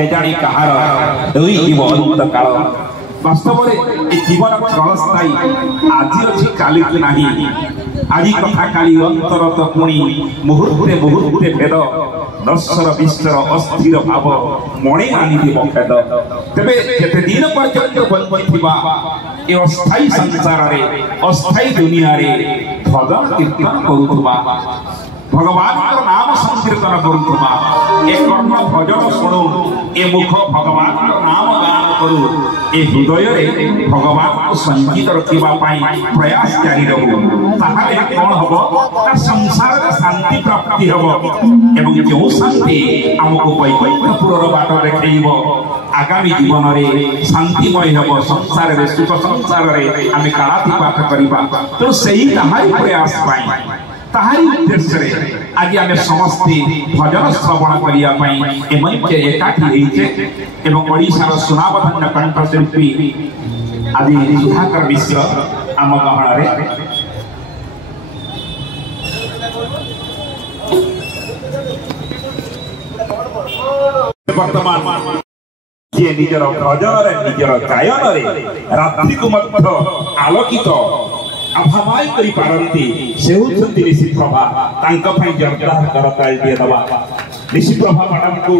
केजाणी कहार अंत काल वास्तव में जीवन क्षणस्थायी आज अच्छी काली की नहीं आज कथा काली अंतर तो पुणी मुहूर्ते मुहूर्ते भेद नश्वर विश्वर अस्थिर भाव मणे आनी खेद तेरे केते दिन पर्यंत बंधिवा ए अस्थायी संसार रे अस्थायी दुनिया रे भजन कीर्तन करुवा भगवान नाम संकीर्तन करुवा ए कर्म भजन शुणु ए मुख भगवान नाम गान करू ए हृदय रे भगवान को संगीत रखिबा पाई प्रयास जारी रहू ताहाले कोन हबो ना संसार रे शांति प्राप्ति हबो एवं जो शांति हमको वैकुंठपुर रो बाट देखैबो आगामी जीवन रे शांतिमय हबो संसार रे सुख संसार रे आमे कालातिपात करिबा तो सही ताहाई प्रयास पाई ताहारी उद्देश्य रे आज आमे समस्ते भजन श्रवण करिया पई ए मंच एकाठी हेइचे एवं ओडिशार सुनामधन्य कंठशिल्पी आदि सुधाकर मिश्र आम गहण रे वर्तमान जे निजर भजन रे निजर गायन रे रात्रि को मध्य आलोकित अभामाय करी पारंती से होचंती ऋषि प्रभा तांका पई जोरदार करताल दिए दबा ऋषि प्रभा मैडम को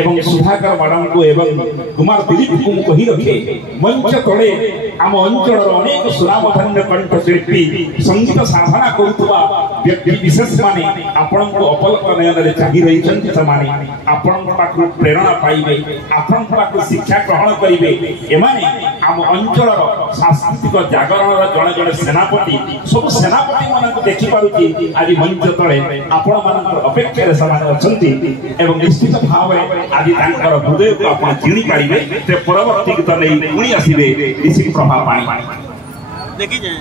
एवं सुधाकर मैडम को एवं कुमार दिलीप को कही रखे मंच तले आम अंचल अनेक सुनामधन्य कंठशिल्पी संगीत साधना करुवा व्यक्ति विशेष माने आपण को अपलक नयन रे चाहि रही छन समाने आपण पाखु प्रेरणा पाइबे आपण पाखु शिक्षा ग्रहण करिवे एमाने आम अंचल सांस्कृतिक जागरण र जण जण सेनापति सब सेनापति मन को देखि पारुची आज मंच तले आपण मान अपेक्षा रे समान अछंती एवं निश्चित भाव आज तांकर हृदय को आपण जिणी पारिबे ते परवर्ती गीत नै पुणी आसीबे ऋषि प्रभा पाणी देखि जे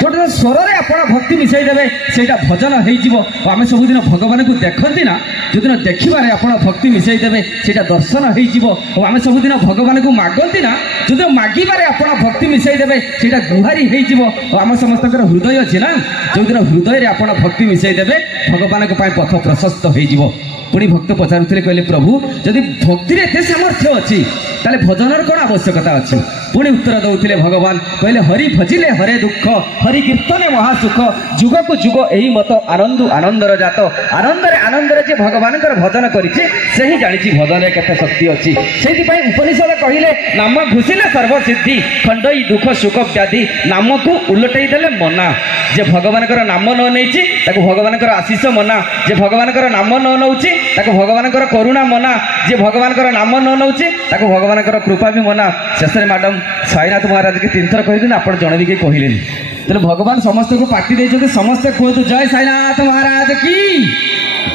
गोटे स्वर रे आपण भक्ति मिसाई देबे सेटा भजन हेइ जीवो आमे सब दिन भगवान को देखंती ना जो दिन देखिबारे आपण भक्ति मिसाई देबे सेटा दर्शन हेइ जीवो आमे सब दिन भगवान को मागंती ना जो दिन मागिबारे आपण भक्ति मिसाई देबे सेटा गुहारी हेइ जीवो आम समस्तकर हृदय अछि ना जो दिन हृदय रे आपण भक्ति मिसाई देबे भगवान को पाई पथ प्रशस्त हेइ जीवो पुणी भक्त पचारुथिले कहले प्रभु जदि भक्ति रे एते सामर्थ्य अछि ताले भजनर कोन आवश्यकता अछि पुणी उत्तर दउथिले भगवान कहले हरि भजिले हरे दुख हरि कीर्तने महासुख जुग को जुग एही मत आनंद आनंदर जात आनंदरे आनंदरे जे भगवानकर भजन करिछि सेही जानिछि भजन रे केते शक्ति अछि सेहि पई उपनिषद कहिले नाम घुसिले सर्व सिद्धि खंडई दुख सुख व्याधि नाम को उलटई देले मना जे भगवानकर नाम न नेछि ताको भगवानकर आशीष मना जे भगवानकर नाम न नउछि ताको भगवानकर करुणा मना जे भगवानकर नाम न नउछि ताको भगवानकर कृपा भी मना शेषरे मैडम साईनाथ महाराज के 3 थर कहिदिन आपण जण भी के कहिलेनी तेरे भगवान समस्त को पार्टी देछथि समस्त कहतु जय साईनाथ महाराज की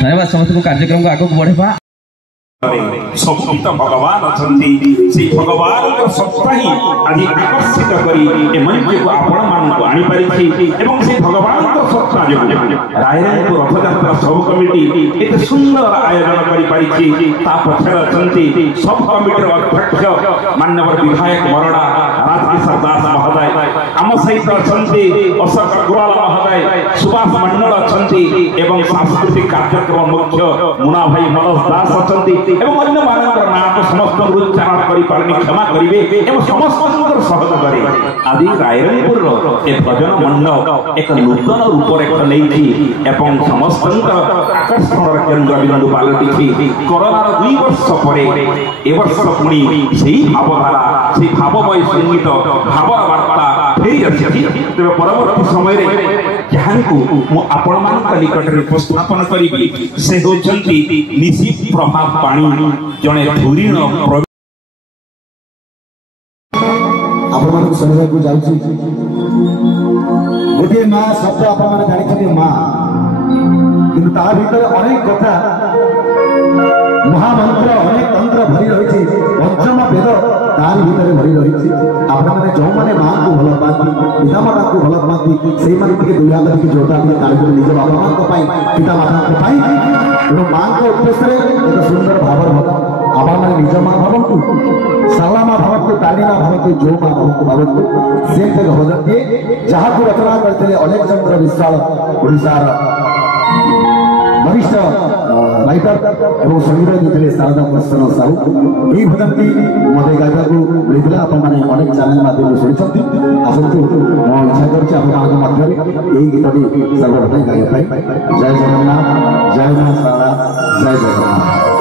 धन्यवाद समस्त को कार्यक्रम को आगो बढ़ेबा सबूत भगवान अछंती से भगवान को सत्ता ही आदि आकर्षित करी ए मंच को आपण मान को आनी परिछि एवं से भगवान को सत्ता जो रायरंग रथ यात्रा सब कमिटी एते सुंदर आयोजन करी परिछि ता पछर अछंती सब कमिटीर अध्यक्ष माननीय विधायक मरड़ा राजकिशोर दास महोदय आम सहित अछंती अशोक अग्रवाल महोदय सुभाष मंडल अछंती एवं सांस्कृतिक कार्यक्रम मुख्य मुना भाई मनोज दास अछंती एवं अन्य मानकर नाम समस्त उच्चारण करि पारनी क्षमा करिवे एवं समस्त सहयोग करे आदि रायरंगपुर रो ए भजन मंडप एक नूतन रूप रेखा लेछि एवं समस्त आकर्षण केंद्र बिंदु पालटिछि कोरोनार 2 वर्ष परे ए वर्ष पुणी सेही भावधारा सेही भावमय संगीत भावर वार्ता फेरी अछि तेबे परवर्ती समय रे जहांकु मु आपण मान निकट रे उपस्थापन करिबी से होचंती निशी प्रभाव पाणी जणे धुरीण आपण मान सुनबा को जाउछी गोटे मां शब्द आपण मान जानिथि मां किंतु ता भीतर अनेक कथा महामंत्र अनेक तंत्र भरी रही पंचम वेद तार भीतर भरी रही आपण माने जो माने मां को भल पाती पिता माता को भल पाती सेही माने के दुनिया की जोता भी तार को निज बापा मां को पाई पिता माता को पाई तो मां को उद्देश्य रे एक सुंदर भावर भक्त आपण माने निज मां भवंतु सालामा भवंतु तालीमा भवंतु जो मां भवंतु भवंतु से तक भजन के जहां को रचना करते अलेक्जेंडर विशाल ओडिसा वरिष्ठ राइटर एवं संगीत देते शारदा प्रसन्न साहू यही भजनटी मत गायक मिलता आपने अनेक चैनल माध्यम शुणी आसतु मो इच्छा कर गीतटी सर्वप्रथम गाइबा जय जगन्नाथ जय मां शारदा जय जगन्नाथ।